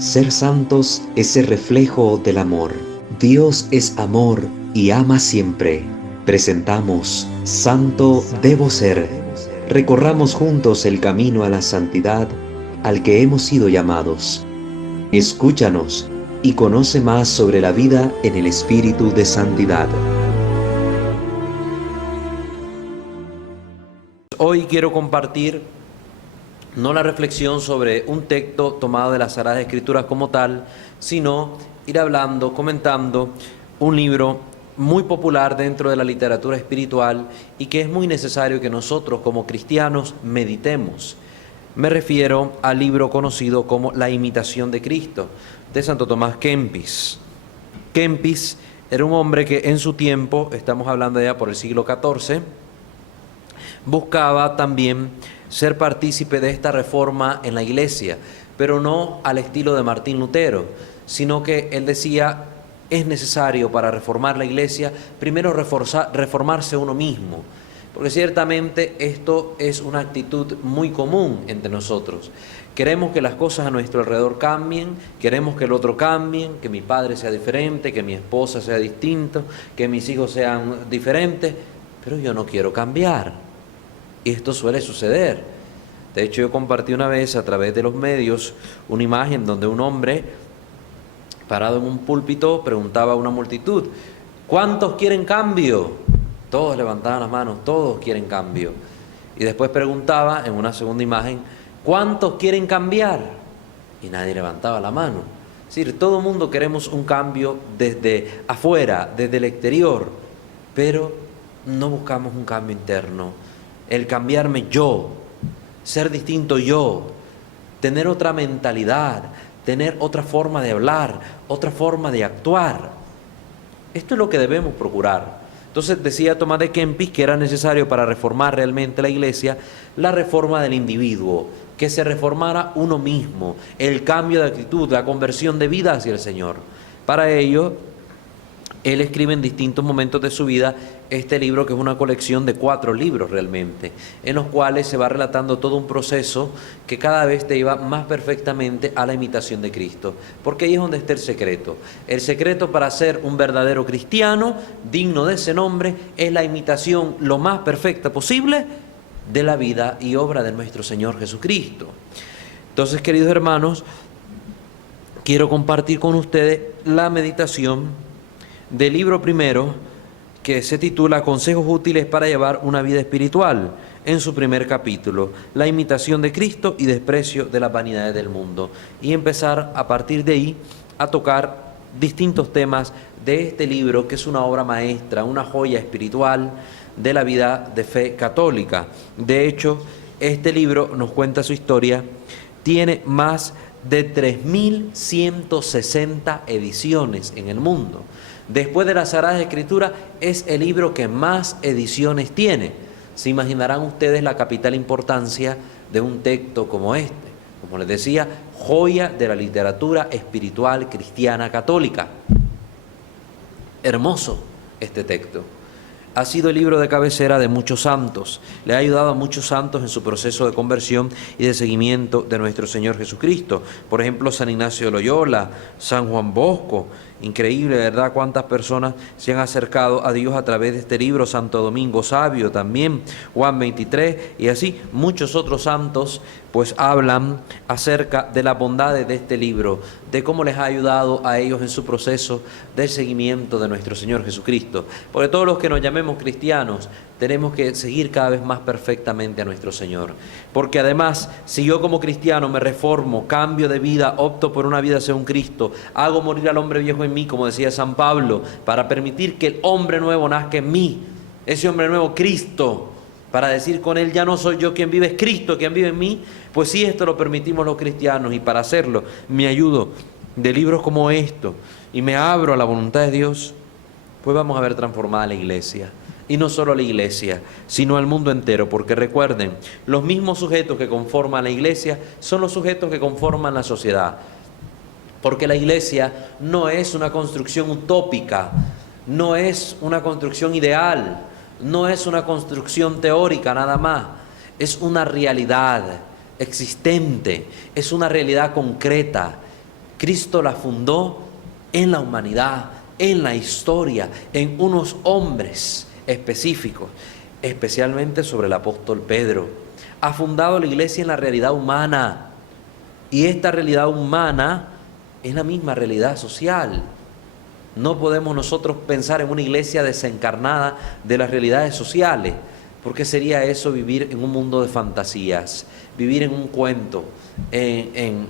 Ser santos es ser reflejo del amor. Dios es amor y ama siempre. Presentamos Santo Debo Ser. Recorramos juntos el camino a la santidad al que hemos sido llamados. Escúchanos y conoce más sobre la vida en el espíritu de santidad. Hoy quiero compartir no la reflexión sobre un texto tomado de las Sagradas Escrituras como tal, sino ir hablando, comentando un libro muy popular dentro de la literatura espiritual y que es muy necesario que nosotros como cristianos meditemos. Me refiero al libro conocido como La Imitación de Cristo, de Santo Tomás Kempis. Kempis era un hombre que en su tiempo, estamos hablando ya por el siglo XIV, buscaba también ser partícipe de esta reforma en la Iglesia, pero no al estilo de Martín Lutero, sino que él decía, es necesario para reformar la Iglesia, primero reformarse uno mismo, porque ciertamente esto es una actitud muy común entre nosotros. Queremos que las cosas a nuestro alrededor cambien, queremos que el otro cambien, que mi padre sea diferente, que mi esposa sea distinta, que mis hijos sean diferentes, pero yo no quiero cambiar. Y esto suele suceder. De hecho, yo compartí una vez a través de los medios una imagen donde un hombre parado en un púlpito preguntaba a una multitud, ¿cuántos quieren cambio? Todos levantaban las manos, todos quieren cambio. Y después preguntaba en una segunda imagen, ¿cuántos quieren cambiar? Y nadie levantaba la mano. Es decir, todo el mundo queremos un cambio desde afuera, desde el exterior, pero no buscamos un cambio interno. El cambiarme yo, ser distinto yo, tener otra mentalidad, tener otra forma de hablar, otra forma de actuar. Esto es lo que debemos procurar. Entonces decía Tomás de Kempis que era necesario para reformar realmente la Iglesia la reforma del individuo, que se reformara uno mismo, el cambio de actitud, la conversión de vida hacia el Señor. Para ello, él escribe en distintos momentos de su vida este libro, que es una colección de 4 libros realmente, en los cuales se va relatando todo un proceso que cada vez te lleva más perfectamente a la imitación de Cristo, porque ahí es donde está el secreto. El secreto para ser un verdadero cristiano, digno de ese nombre, es la imitación lo más perfecta posible de la vida y obra de nuestro Señor Jesucristo. Entonces, queridos hermanos, quiero compartir con ustedes la meditación del libro primero, que se titula Consejos útiles para llevar una vida espiritual, en su primer capítulo, la imitación de Cristo y desprecio de las vanidades del mundo, y empezar a partir de ahí a tocar distintos temas de este libro, que es una obra maestra, una joya espiritual de la vida de fe católica. De hecho, este libro nos cuenta su historia, tiene más de 3.160 ediciones en el mundo. Después de las Sagradas Escrituras, es el libro que más ediciones tiene. Se imaginarán ustedes la capital importancia de un texto como este. Como les decía, joya de la literatura espiritual cristiana católica. Hermoso este texto. Ha sido el libro de cabecera de muchos santos. Le ha ayudado a muchos santos en su proceso de conversión y de seguimiento de nuestro Señor Jesucristo. Por ejemplo, San Ignacio de Loyola, San Juan Bosco. Increíble, ¿verdad?, cuántas personas se han acercado a Dios a través de este libro. Santo Domingo Sabio también, Juan 23, y así muchos otros santos pues hablan acerca de las bondades de este libro, de cómo les ha ayudado a ellos en su proceso de seguimiento de nuestro Señor Jesucristo. Porque todos los que nos llamemos cristianos tenemos que seguir cada vez más perfectamente a nuestro Señor. Porque además, si yo como cristiano me reformo, cambio de vida, opto por una vida según Cristo, hago morir al hombre viejo en mí, como decía San Pablo, para permitir que el hombre nuevo nazca en mí, ese hombre nuevo, Cristo, para decir con él, ya no soy yo quien vive, es Cristo quien vive en mí, pues si esto lo permitimos los cristianos, y para hacerlo me ayudo de libros como esto, y me abro a la voluntad de Dios, pues vamos a ver transformada la Iglesia. Y no solo a la Iglesia, sino al mundo entero, porque recuerden, los mismos sujetos que conforman la Iglesia son los sujetos que conforman la sociedad. Porque la Iglesia no es una construcción utópica, no es una construcción ideal, no es una construcción teórica nada más, es una realidad existente, es una realidad concreta, Cristo la fundó en la humanidad, en la historia, en unos hombres específicos, especialmente sobre el apóstol Pedro. Ha fundado la iglesia en la realidad humana, y esta realidad humana es la misma realidad social. No podemos nosotros pensar en una iglesia desencarnada de las realidades sociales, porque sería eso vivir en un mundo de fantasías, vivir en un cuento, en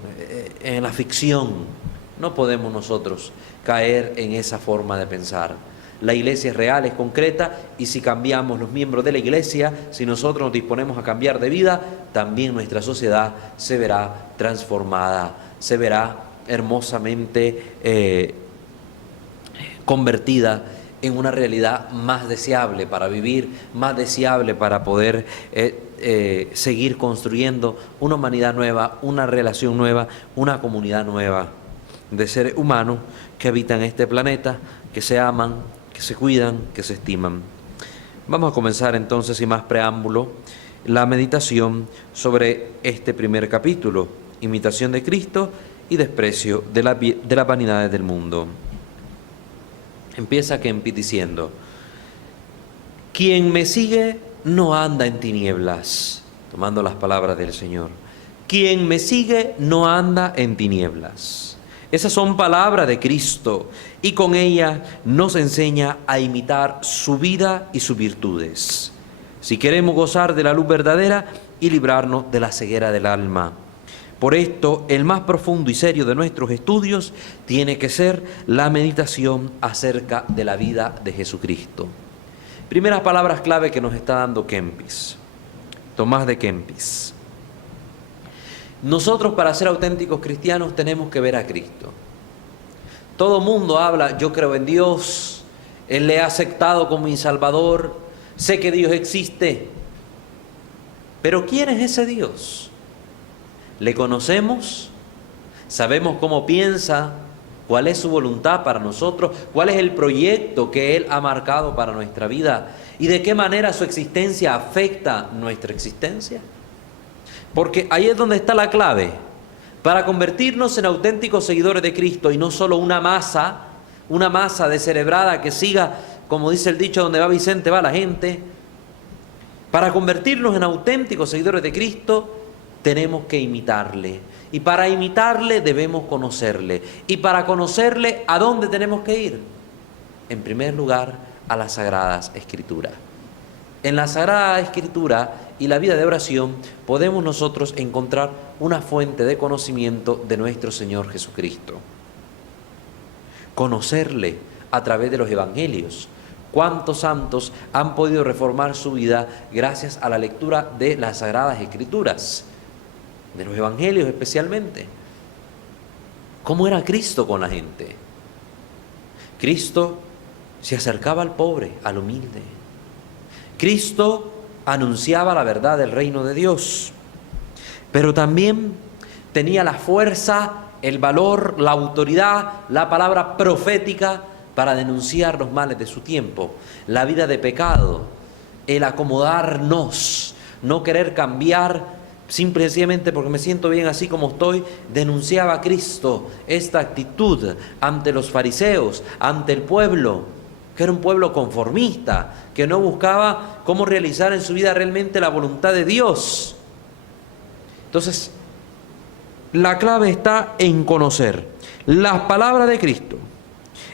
la ficción. No podemos nosotros caer en esa forma de pensar. La iglesia es real, es concreta, y si cambiamos los miembros de la iglesia, si nosotros nos disponemos a cambiar de vida, también nuestra sociedad se verá transformada, se verá hermosamente convertida en una realidad más deseable para vivir, más deseable para poder seguir construyendo una humanidad nueva, una relación nueva, una comunidad nueva de seres humanos que habitan este planeta, que se aman, que se cuidan, que se estiman. Vamos a comenzar entonces, sin más preámbulo, la meditación sobre este primer capítulo, imitación de Cristo y desprecio de las vanidades del mundo. Empieza Kempis diciendo: quien me sigue no anda en tinieblas, tomando las palabras del Señor. Quien me sigue no anda en tinieblas. Esas son palabras de Cristo, y con ellas nos enseña a imitar su vida y sus virtudes, si queremos gozar de la luz verdadera y librarnos de la ceguera del alma. Por esto, el más profundo y serio de nuestros estudios tiene que ser la meditación acerca de la vida de Jesucristo. Primeras palabras clave que nos está dando Kempis, Tomás de Kempis. Nosotros, para ser auténticos cristianos, tenemos que ver a Cristo. Todo mundo habla: yo creo en Dios, Él le ha aceptado como mi Salvador, sé que Dios existe. Pero ¿quién es ese Dios? ¿Le conocemos? ¿Sabemos cómo piensa? ¿Cuál es su voluntad para nosotros? ¿Cuál es el proyecto que Él ha marcado para nuestra vida? ¿Y de qué manera su existencia afecta nuestra existencia? Porque ahí es donde está la clave. Para convertirnos en auténticos seguidores de Cristo y no solo una masa descerebrada que siga, como dice el dicho, donde va Vicente va la gente. Para convertirnos en auténticos seguidores de Cristo tenemos que imitarle. Y para imitarle debemos conocerle. Y para conocerle, ¿a dónde tenemos que ir? En primer lugar, a las Sagradas Escrituras. En la Sagrada Escritura y la vida de oración podemos nosotros encontrar una fuente de conocimiento de nuestro Señor Jesucristo. Conocerle a través de los Evangelios. ¿Cuántos santos han podido reformar su vida gracias a la lectura de las Sagradas Escrituras? De los Evangelios especialmente. ¿Cómo era Cristo con la gente? Cristo se acercaba al pobre, al humilde. Cristo anunciaba la verdad del reino de Dios, pero también tenía la fuerza, el valor, la autoridad, la palabra profética para denunciar los males de su tiempo, la vida de pecado, el acomodarnos, no querer cambiar simplemente porque me siento bien así como estoy. Denunciaba a Cristo esta actitud ante los fariseos, ante el pueblo, que era un pueblo conformista, que no buscaba cómo realizar en su vida realmente la voluntad de Dios. Entonces, la clave está en conocer las palabras de Cristo,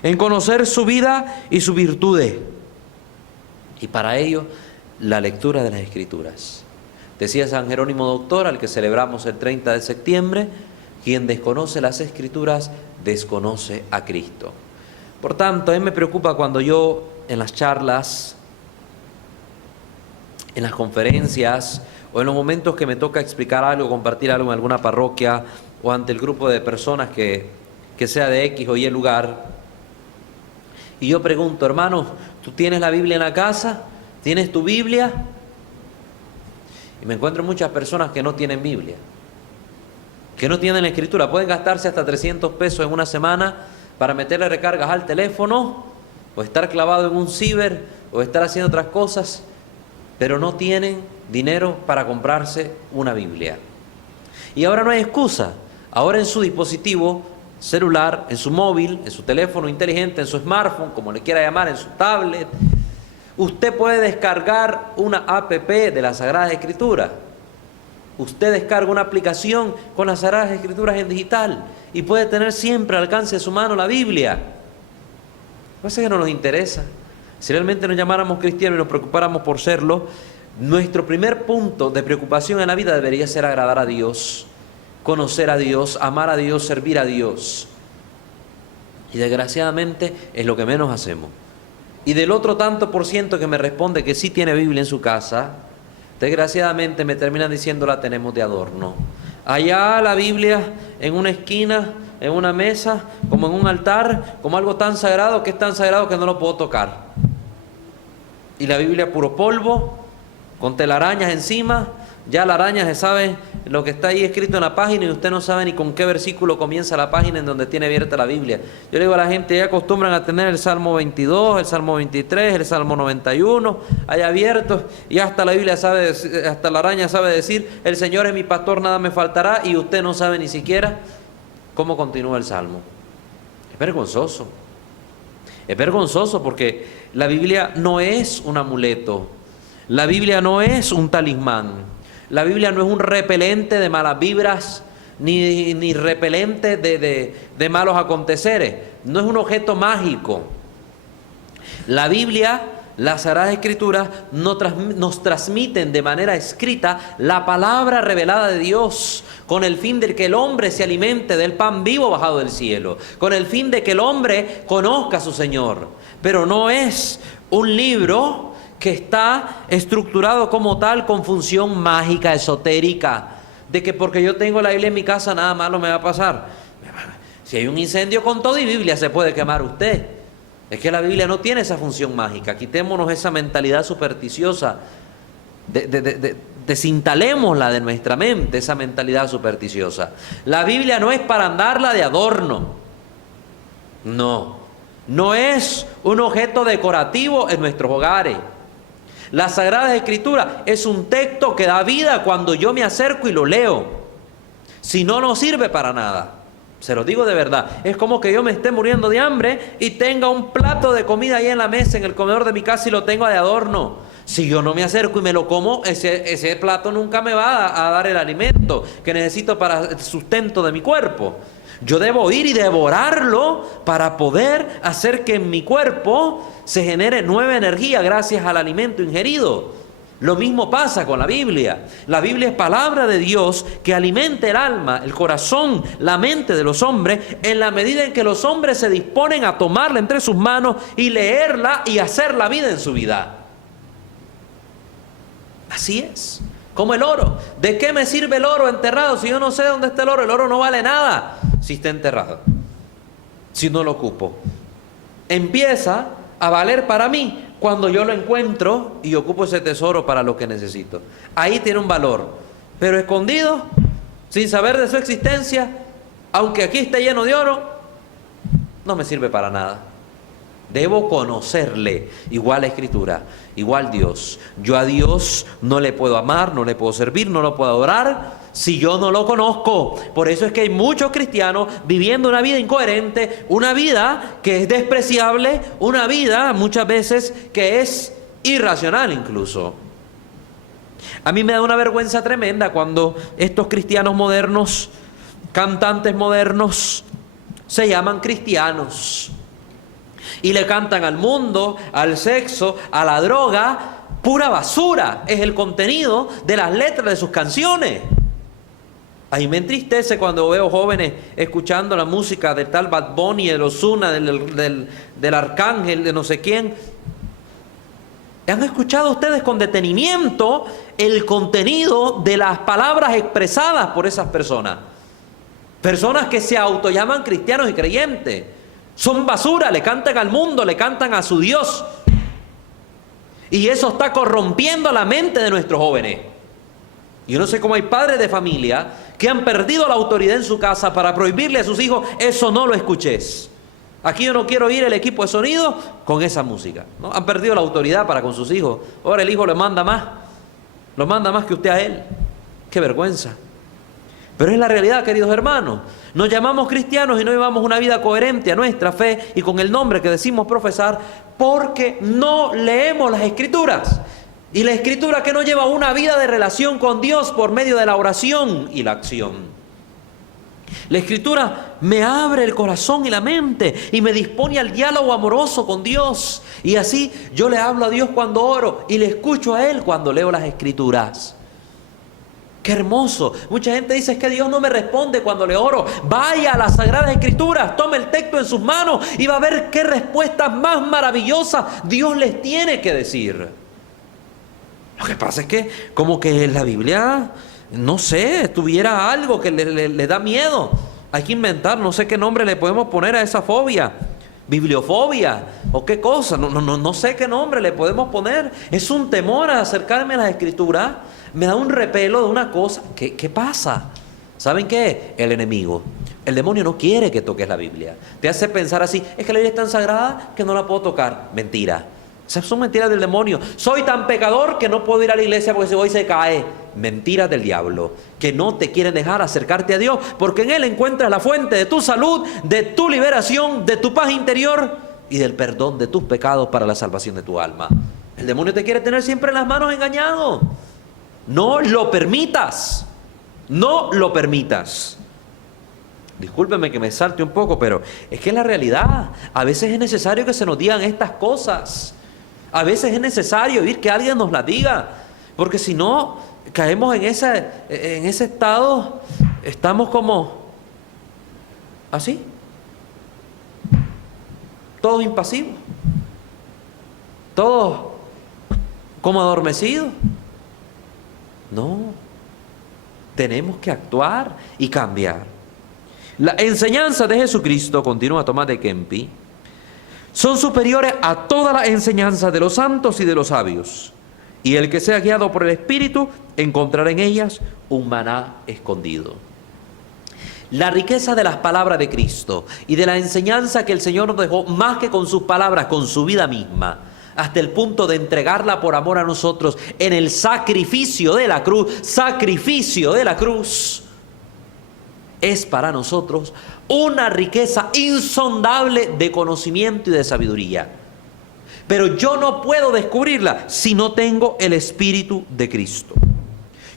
en conocer su vida y sus virtudes. Y para ello, la lectura de las Escrituras. Decía San Jerónimo Doctor, al que celebramos el 30 de septiembre, quien desconoce las Escrituras, desconoce a Cristo. Por tanto, a mí me preocupa cuando yo en las charlas, en las conferencias o en los momentos que me toca explicar algo, compartir algo en alguna parroquia o ante el grupo de personas que sea de X o Y lugar, y yo pregunto: hermanos, ¿tú tienes la Biblia en la casa? ¿Tienes tu Biblia? Y me encuentro muchas personas que no tienen Biblia, que no tienen la Escritura. Pueden gastarse hasta 300 pesos en una semana para meterle recargas al teléfono, o estar clavado en un ciber, o estar haciendo otras cosas, pero no tienen dinero para comprarse una Biblia. Y ahora no hay excusa. Ahora en su dispositivo celular, en su móvil, en su teléfono inteligente, en su smartphone, como le quiera llamar, en su tablet, usted puede descargar una app de las Sagradas Escrituras. Usted descarga una aplicación con las Sagradas Escrituras en digital y puede tener siempre al alcance de su mano la Biblia. Lo que pasa es que no nos interesa. Si realmente nos llamáramos cristianos y nos preocupáramos por serlo, nuestro primer punto de preocupación en la vida debería ser agradar a Dios, conocer a Dios, amar a Dios, servir a Dios. Y desgraciadamente es lo que menos hacemos. Y del otro tanto por ciento que me responde que sí tiene Biblia en su casa, desgraciadamente me terminan diciendo la tenemos de adorno. Allá la Biblia en una esquina, en una mesa, como en un altar, como algo tan sagrado que es tan sagrado que no lo puedo tocar. Y la Biblia puro polvo, con telarañas encima. Ya la araña se sabe lo que está ahí escrito en la página y usted no sabe ni con qué versículo comienza la página en donde tiene abierta la Biblia. Yo le digo a la gente, ya acostumbran a tener el Salmo 22, el Salmo 23, el Salmo 91, ahí abiertos, y hasta la Biblia sabe, hasta la araña sabe decir, el Señor es mi pastor, nada me faltará, y usted no sabe ni siquiera cómo continúa el Salmo. Es vergonzoso. Es vergonzoso porque la Biblia no es un amuleto, la Biblia no es un talismán. La Biblia no es un repelente de malas vibras, ni repelente de malos aconteceres. No es un objeto mágico. La Biblia, las Sagradas Escrituras, nos transmiten de manera escrita la palabra revelada de Dios, con el fin de que el hombre se alimente del pan vivo bajado del cielo, con el fin de que el hombre conozca a su Señor. Pero no es un libro que está estructurado como tal con función mágica, esotérica, de que porque yo tengo la Biblia en mi casa nada malo me va a pasar. Si hay un incendio con todo y Biblia se puede quemar usted. Es que la Biblia no tiene esa función mágica. Quitémonos esa mentalidad supersticiosa, desinstalémosla de nuestra mente, esa mentalidad supersticiosa. La Biblia no es para andarla de adorno. No es un objeto decorativo en nuestros hogares. Las Sagradas Escrituras es un texto que da vida cuando yo me acerco y lo leo. Si no, no sirve para nada. Se lo digo de verdad. Es como que yo me esté muriendo de hambre y tenga un plato de comida ahí en la mesa, en el comedor de mi casa, y lo tengo de adorno. Si yo no me acerco y me lo como, ese plato nunca me va a dar el alimento que necesito para el sustento de mi cuerpo. Yo debo ir y devorarlo para poder hacer que en mi cuerpo se genere nueva energía gracias al alimento ingerido. Lo mismo pasa con la Biblia. La Biblia es palabra de Dios que alimenta el alma, el corazón, la mente de los hombres en la medida en que los hombres se disponen a tomarla entre sus manos y leerla y hacer la vida en su vida. Así es. Como el oro. ¿De qué me sirve el oro enterrado si yo no sé dónde está el oro? El oro no vale nada si está enterrado, si no lo ocupo. Empieza a valer para mí cuando yo lo encuentro y ocupo ese tesoro para lo que necesito. Ahí tiene un valor, pero escondido, sin saber de su existencia, aunque aquí esté lleno de oro, no me sirve para nada. Debo conocerle, igual la Escritura, igual Dios. Yo a Dios no le puedo amar, no le puedo servir, no lo puedo adorar si yo no lo conozco. Por eso es que hay muchos cristianos viviendo una vida incoherente, una vida que es despreciable, una vida muchas veces que es irracional incluso. A mí me da una vergüenza tremenda cuando estos cristianos modernos, cantantes modernos, se llaman cristianos y le cantan al mundo, al sexo, a la droga. Pura basura es el contenido de las letras de sus canciones. Ahí me entristece cuando veo jóvenes escuchando la música de tal Bad Bunny, del Ozuna, del Arcángel, de no sé quién. ¿Han escuchado ustedes con detenimiento el contenido de las palabras expresadas por esas personas? Personas que se autollaman cristianos y creyentes. Son basura, le cantan al mundo, le cantan a su Dios. Y eso está corrompiendo la mente de nuestros jóvenes. Yo no sé cómo hay padres de familia que han perdido la autoridad en su casa para prohibirle a sus hijos, eso no lo escuches. Aquí yo no quiero oír el equipo de sonido con esa música, ¿no? Han perdido la autoridad para con sus hijos. Ahora el hijo lo manda más que usted a él. ¡Qué vergüenza! Pero es la realidad, queridos hermanos. Nos llamamos cristianos y no llevamos una vida coherente a nuestra fe y con el nombre que decimos profesar porque no leemos las Escrituras. Y la Escritura que nos lleva a una vida de relación con Dios por medio de la oración y la acción. La Escritura me abre el corazón y la mente y me dispone al diálogo amoroso con Dios. Y así yo le hablo a Dios cuando oro y le escucho a Él cuando leo las Escrituras. ¡Qué hermoso! Mucha gente dice, es que Dios no me responde cuando le oro. Vaya a las Sagradas Escrituras, tome el texto en sus manos y va a ver qué respuestas más maravillosas Dios les tiene que decir. Lo que pasa es que como que en la Biblia, no sé, tuviera algo que le da miedo. Hay que inventar, no sé qué nombre le podemos poner a esa fobia. Bibliofobia o qué cosa, no sé qué nombre le podemos poner. Es un temor a acercarme a las Escrituras. Me da un repelo de una cosa. ¿Qué pasa? ¿Saben qué? El enemigo. El demonio no quiere que toques la Biblia. Te hace pensar así, es que la Biblia es tan sagrada que no la puedo tocar. Mentira. Esas son mentiras del demonio. Soy tan pecador que no puedo ir a la iglesia porque si voy se cae. Mentiras del diablo. Que no te quieren dejar acercarte a Dios porque en Él encuentras la fuente de tu salud, de tu liberación, de tu paz interior y del perdón de tus pecados para la salvación de tu alma. El demonio te quiere tener siempre en las manos engañado. No lo permitas. No lo permitas. Discúlpeme que me salte un poco, pero es que es la realidad. A veces es necesario que se nos digan estas cosas. A veces es necesario oír que alguien nos las diga. Porque si no, caemos en ese estado, estamos como así. Todos impasivos. Todos como adormecidos. No, tenemos que actuar y cambiar. La enseñanza de Jesucristo, continúa Tomás de Kempis, son superiores a todas las enseñanzas de los santos y de los sabios. Y el que sea guiado por el Espíritu encontrará en ellas un maná escondido. La riqueza de las palabras de Cristo y de la enseñanza que el Señor nos dejó, más que con sus palabras, con su vida misma, hasta el punto de entregarla por amor a nosotros en el sacrificio de la cruz, es para nosotros una riqueza insondable de conocimiento y de sabiduría. Pero yo no puedo descubrirla si no tengo el Espíritu de Cristo.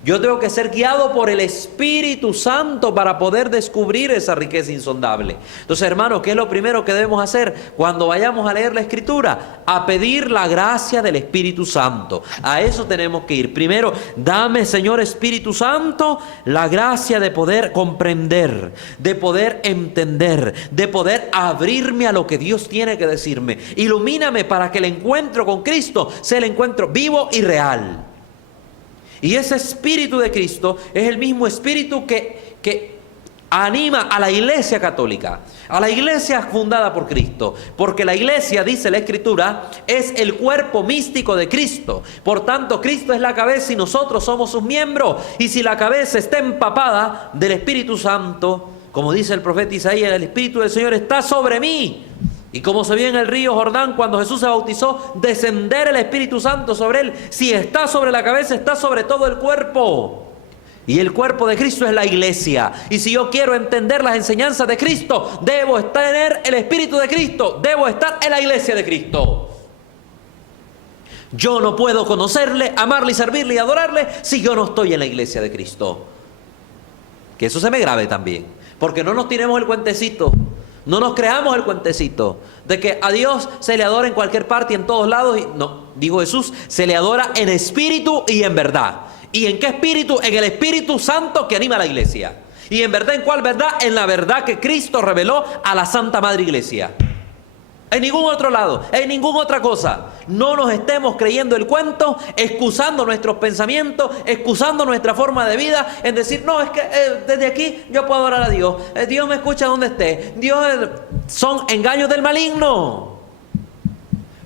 Yo tengo que ser guiado por el Espíritu Santo para poder descubrir esa riqueza insondable. Entonces, hermanos, ¿qué es lo primero que debemos hacer cuando vayamos a leer la Escritura? A pedir la gracia del Espíritu Santo. A eso tenemos que ir. Primero, dame, Señor Espíritu Santo, la gracia de poder comprender, de poder entender, de poder abrirme a lo que Dios tiene que decirme. Ilumíname para que el encuentro con Cristo sea el encuentro vivo y real. Y ese Espíritu de Cristo es el mismo Espíritu que anima a la Iglesia católica, a la Iglesia fundada por Cristo, porque la Iglesia, dice la Escritura, es el cuerpo místico de Cristo. Por tanto, Cristo es la cabeza y nosotros somos sus miembros. Y si la cabeza está empapada del Espíritu Santo, como dice el profeta Isaías, el Espíritu del Señor está sobre mí. Y como se vio en el río Jordán cuando Jesús se bautizó, descender el Espíritu Santo sobre él. Si está sobre la cabeza, está sobre todo el cuerpo. Y el cuerpo de Cristo es la iglesia. Y si yo quiero entender las enseñanzas de Cristo, debo tener el Espíritu de Cristo. Debo estar en la iglesia de Cristo. Yo no puedo conocerle, amarle y servirle y adorarle si yo no estoy en la iglesia de Cristo. Que eso se me grabe también. Porque no nos tiremos el cuentecito. No nos creamos el cuentecito de que a Dios se le adora en cualquier parte y en todos lados. No, dijo Jesús, se le adora en espíritu y en verdad. ¿Y en qué espíritu? En el Espíritu Santo que anima a la iglesia. ¿Y en verdad en cuál verdad? En la verdad que Cristo reveló a la Santa Madre Iglesia. En ningún otro lado, en ninguna otra cosa. No nos estemos creyendo el cuento, excusando nuestros pensamientos, excusando nuestra forma de vida, en decir, no, es que desde aquí yo puedo adorar a Dios. Dios me escucha donde esté. Son engaños del maligno.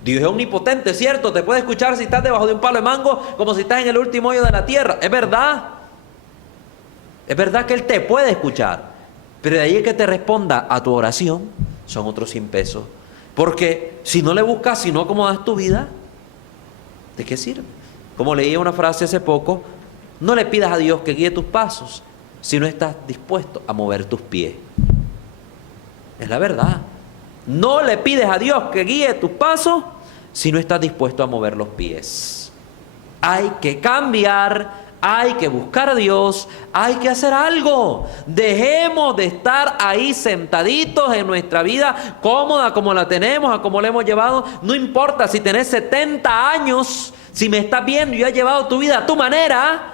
Dios es omnipotente, ¿cierto? Te puede escuchar si estás debajo de un palo de mango, como si estás en el último hoyo de la tierra. Es verdad. Es verdad que Él te puede escuchar. Pero de ahí que te responda a tu oración, son otros 100 pesos. Porque si no le buscas, si no acomodas tu vida, ¿de qué sirve? Como leí una frase hace poco, no le pidas a Dios que guíe tus pasos, si no estás dispuesto a mover tus pies. Es la verdad. No le pides a Dios que guíe tus pasos si no estás dispuesto a mover los pies. Hay que cambiar, hay que buscar a Dios, hay que hacer algo. Dejemos de estar ahí sentaditos en nuestra vida cómoda como la tenemos, a como la hemos llevado. No importa si tenés 70 años, si me estás viendo y has llevado tu vida a tu manera,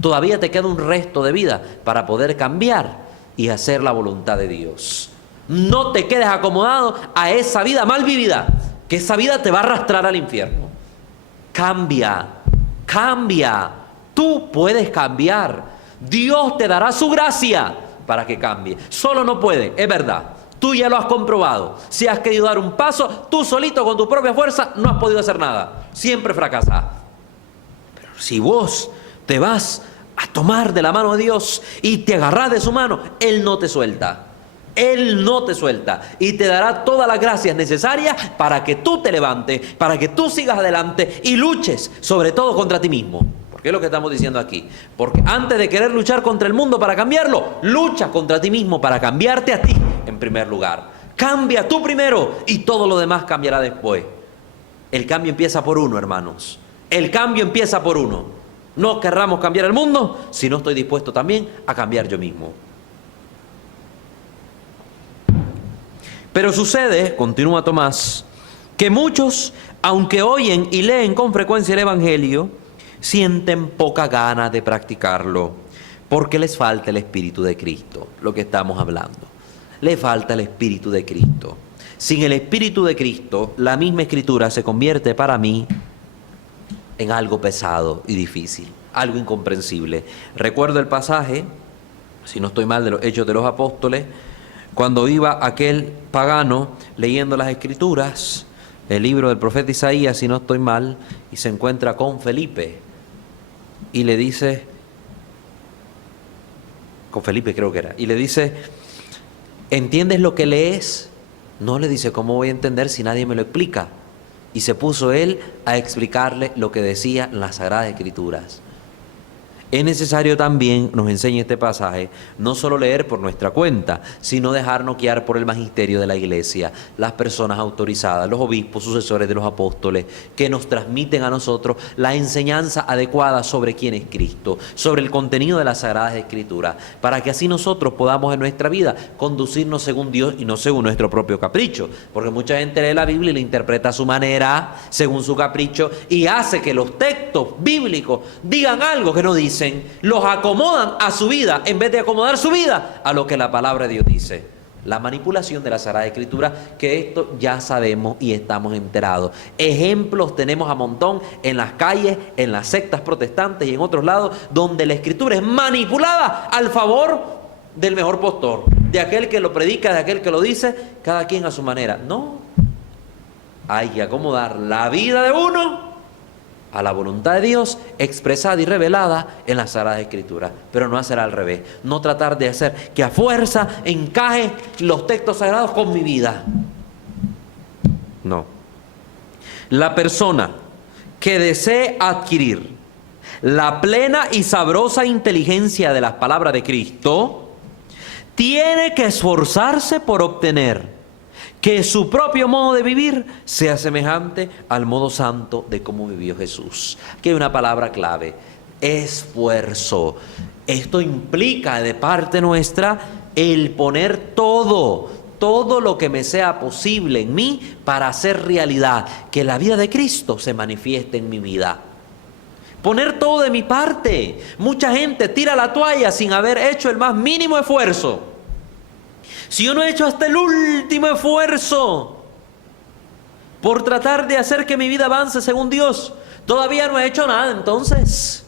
todavía te queda un resto de vida para poder cambiar y hacer la voluntad de Dios. No te quedes acomodado a esa vida mal vivida, que esa vida te va a arrastrar al infierno. Cambia, cambia. Tú puedes cambiar. Dios te dará su gracia para que cambie. Solo no puede, es verdad. Tú ya lo has comprobado. Si has querido dar un paso, tú solito con tu propia fuerza no has podido hacer nada. Siempre fracasas. Pero si vos te vas a tomar de la mano de Dios y te agarrás de su mano, Él no te suelta. Él no te suelta y te dará todas las gracias necesarias para que tú te levantes, para que tú sigas adelante y luches sobre todo contra ti mismo. Porque es lo que estamos diciendo aquí. Porque antes de querer luchar contra el mundo para cambiarlo, lucha contra ti mismo para cambiarte a ti en primer lugar. Cambia tú primero y todo lo demás cambiará después. El cambio empieza por uno, hermanos. El cambio empieza por uno. No querramos cambiar el mundo si no estoy dispuesto también a cambiar yo mismo. Pero sucede, continúa Tomás, que muchos, aunque oyen y leen con frecuencia el Evangelio, sienten poca gana de practicarlo, porque les falta el Espíritu de Cristo, lo que estamos hablando. Le falta el Espíritu de Cristo. Sin el Espíritu de Cristo, la misma Escritura se convierte para mí en algo pesado y difícil, algo incomprensible. Recuerdo el pasaje, si no estoy mal, de los Hechos de los Apóstoles, cuando iba aquel pagano leyendo las Escrituras, el libro del profeta Isaías, si no estoy mal, y se encuentra con Felipe, y le dice, con Felipe creo que era, y le dice, ¿entiendes lo que lees? No, le dice, ¿cómo voy a entender si nadie me lo explica? Y se puso él a explicarle lo que decía en las Sagradas Escrituras. Es necesario también, nos enseña este pasaje, no solo leer por nuestra cuenta, sino dejarnos guiar por el magisterio de la Iglesia, las personas autorizadas, los obispos, sucesores de los apóstoles, que nos transmiten a nosotros la enseñanza adecuada sobre quién es Cristo, sobre el contenido de las Sagradas Escrituras, para que así nosotros podamos en nuestra vida conducirnos según Dios y no según nuestro propio capricho, porque mucha gente lee la Biblia y la interpreta a su manera, según su capricho, y hace que los textos bíblicos digan algo que no dicen. Los acomodan a su vida en vez de acomodar su vida a lo que la palabra de Dios dice. La manipulación de la Sagrada Escritura, que esto ya sabemos y estamos enterados. Ejemplos tenemos a montón en las calles, en las sectas protestantes y en otros lados, donde la Escritura es manipulada al favor del mejor postor, de aquel que lo predica, de aquel que lo dice, cada quien a su manera. No, hay que acomodar la vida de uno a la voluntad de Dios expresada y revelada en las Sagradas Escrituras, pero no hacer al revés, no tratar de hacer que a fuerza encaje los textos sagrados con mi vida. No. La persona que desee adquirir la plena y sabrosa inteligencia de las palabras de Cristo, tiene que esforzarse por obtener que su propio modo de vivir sea semejante al modo santo de cómo vivió Jesús. Aquí hay una palabra clave: esfuerzo. Esto implica de parte nuestra el poner todo lo que me sea posible en mí para hacer realidad, que la vida de Cristo se manifieste en mi vida. Poner todo de mi parte. Mucha gente tira la toalla sin haber hecho el más mínimo esfuerzo. Si yo no he hecho hasta el último esfuerzo por tratar de hacer que mi vida avance según Dios, todavía no he hecho nada entonces.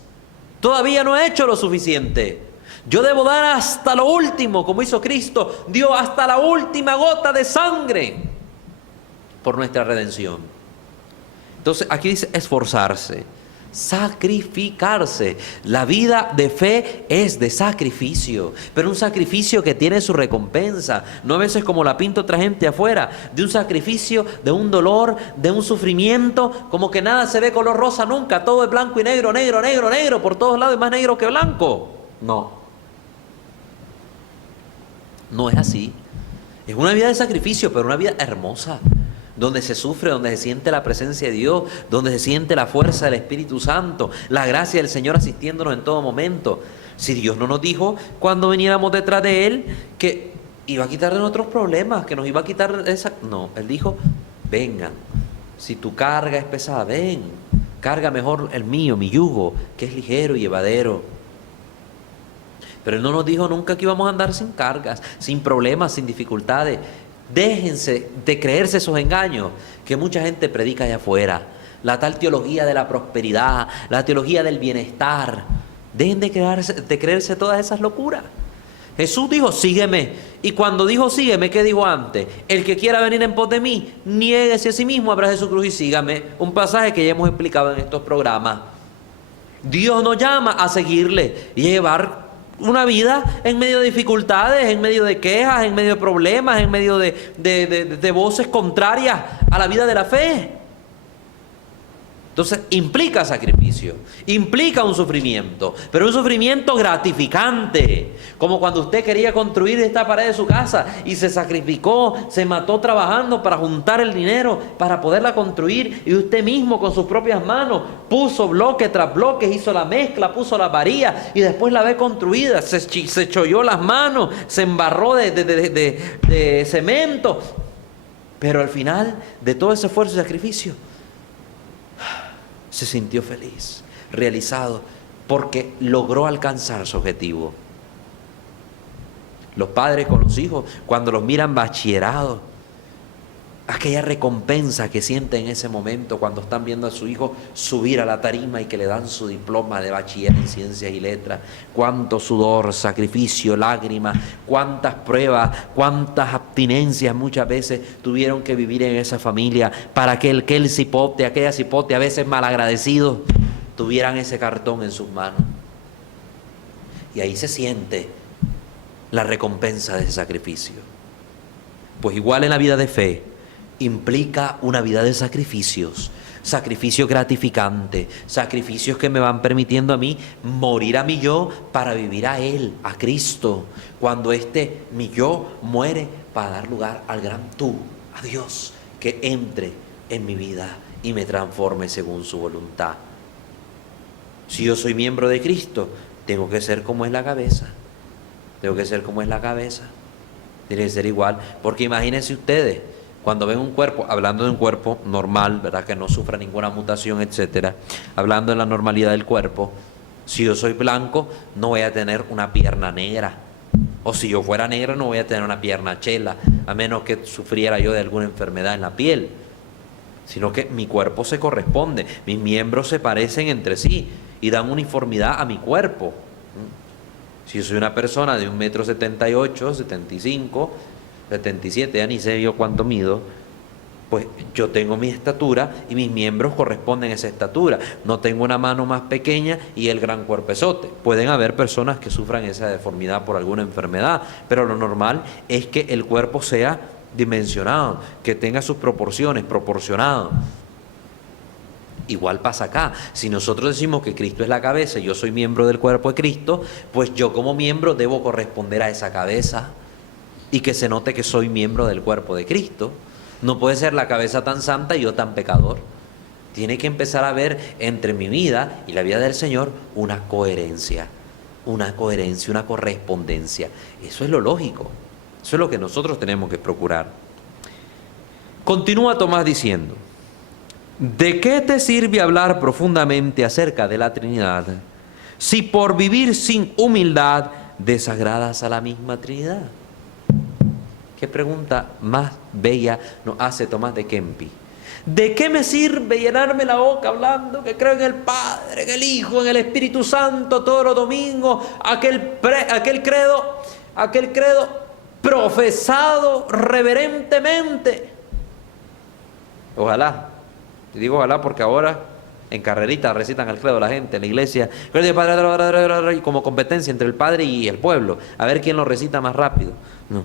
Todavía no he hecho lo suficiente. Yo debo dar hasta lo último, como hizo Cristo, dio hasta la última gota de sangre por nuestra redención. Entonces aquí dice esforzarse, sacrificarse. La vida de fe es de sacrificio, pero un sacrificio que tiene su recompensa, no a veces como la pinta otra gente afuera, de un sacrificio, de un dolor, de un sufrimiento, como que nada se ve color rosa nunca, todo es blanco y negro, negro, negro, negro, por todos lados es más negro que blanco. No. No es así. Es una vida de sacrificio, pero una vida hermosa, donde se sufre, donde se siente la presencia de Dios, donde se siente la fuerza del Espíritu Santo, la gracia del Señor asistiéndonos en todo momento. Si Dios no nos dijo cuando viniéramos detrás de Él que iba a quitar de nuestros problemas, que nos iba a quitar esa... No, Él dijo, vengan, si tu carga es pesada, ven, carga mejor el mío, mi yugo, que es ligero y llevadero. Pero Él no nos dijo nunca que íbamos a andar sin cargas, sin problemas, sin dificultades. Déjense de creerse esos engaños que mucha gente predica allá afuera. La tal teología de la prosperidad, la teología del bienestar. Dejen de creerse todas esas locuras. Jesús dijo, sígueme. Y cuando dijo sígueme, ¿qué dijo antes? El que quiera venir en pos de mí, niéguese a sí mismo, abrace su cruz y sígame. Un pasaje que ya hemos explicado en estos programas. Dios nos llama a seguirle y llevar una vida en medio de dificultades, en medio de quejas, en medio de problemas, en medio de voces contrarias a la vida de la fe. Entonces implica sacrificio, implica un sufrimiento, pero un sufrimiento gratificante, como cuando usted quería construir esta pared de su casa y se sacrificó, se mató trabajando para juntar el dinero para poderla construir, y usted mismo con sus propias manos puso bloque tras bloque, hizo la mezcla, puso la varilla y después la ve construida, se cholló las manos, se embarró de cemento, pero al final de todo ese esfuerzo y sacrificio se sintió feliz, realizado, porque logró alcanzar su objetivo. Los padres con los hijos, cuando los miran bachillerados, aquella recompensa que sienten en ese momento cuando están viendo a su hijo subir a la tarima y que le dan su diploma de bachiller en ciencias y letras, cuánto sudor, sacrificio, lágrimas, cuántas pruebas, cuántas abstinencias muchas veces tuvieron que vivir en esa familia para que aquel cipote, aquella cipote a veces malagradecidos, tuvieran ese cartón en sus manos. Y ahí se siente la recompensa de ese sacrificio. Pues igual en la vida de fe, implica una vida de sacrificios, sacrificios gratificantes, sacrificios que me van permitiendo a mí morir a mi yo para vivir a Él, a Cristo, cuando mi yo muere para dar lugar al gran tú, a Dios, que entre en mi vida y me transforme según su voluntad. Si yo soy miembro de Cristo, tengo que ser como es la cabeza, tengo que ser como es la cabeza, tiene que ser igual, porque imagínense ustedes, cuando ven un cuerpo, hablando de un cuerpo normal, ¿verdad? Que no sufra ninguna mutación, etcétera, hablando de la normalidad del cuerpo, si yo soy blanco, no voy a tener una pierna negra. O si yo fuera negra, no voy a tener una pierna chela, a menos que sufriera yo de alguna enfermedad en la piel. Sino que mi cuerpo se corresponde, mis miembros se parecen entre sí y dan uniformidad a mi cuerpo. Si yo soy una persona de 1,78 m, 75, 77, ya ni sé yo cuánto mido, pues yo tengo mi estatura y mis miembros corresponden a esa estatura. No tengo una mano más pequeña y el gran cuerpezote. Pueden haber personas que sufran esa deformidad por alguna enfermedad, pero lo normal es que el cuerpo sea dimensionado, que tenga sus proporciones, proporcionado. Igual pasa acá. Si nosotros decimos que Cristo es la cabeza y yo soy miembro del cuerpo de Cristo, pues yo como miembro debo corresponder a esa cabeza y que se note que soy miembro del cuerpo de Cristo. No puede ser la cabeza tan santa y yo tan pecador. Tiene que empezar a ver entre mi vida y la vida del Señor una coherencia, una correspondencia. Eso es lo lógico. Eso es lo que nosotros tenemos que procurar. Continúa Tomás diciendo: ¿de qué te sirve hablar profundamente acerca de la Trinidad si por vivir sin humildad desagradas a la misma Trinidad? ¿Qué pregunta más bella nos hace Tomás de Kempis? ¿De qué me sirve llenarme la boca hablando que creo en el Padre, en el Hijo, en el Espíritu Santo todos los domingos? Aquel credo profesado reverentemente. Ojalá. Y digo ojalá porque ahora en carreritas recitan el credo la gente en la iglesia, como competencia entre el Padre y el pueblo, a ver quién lo recita más rápido. No,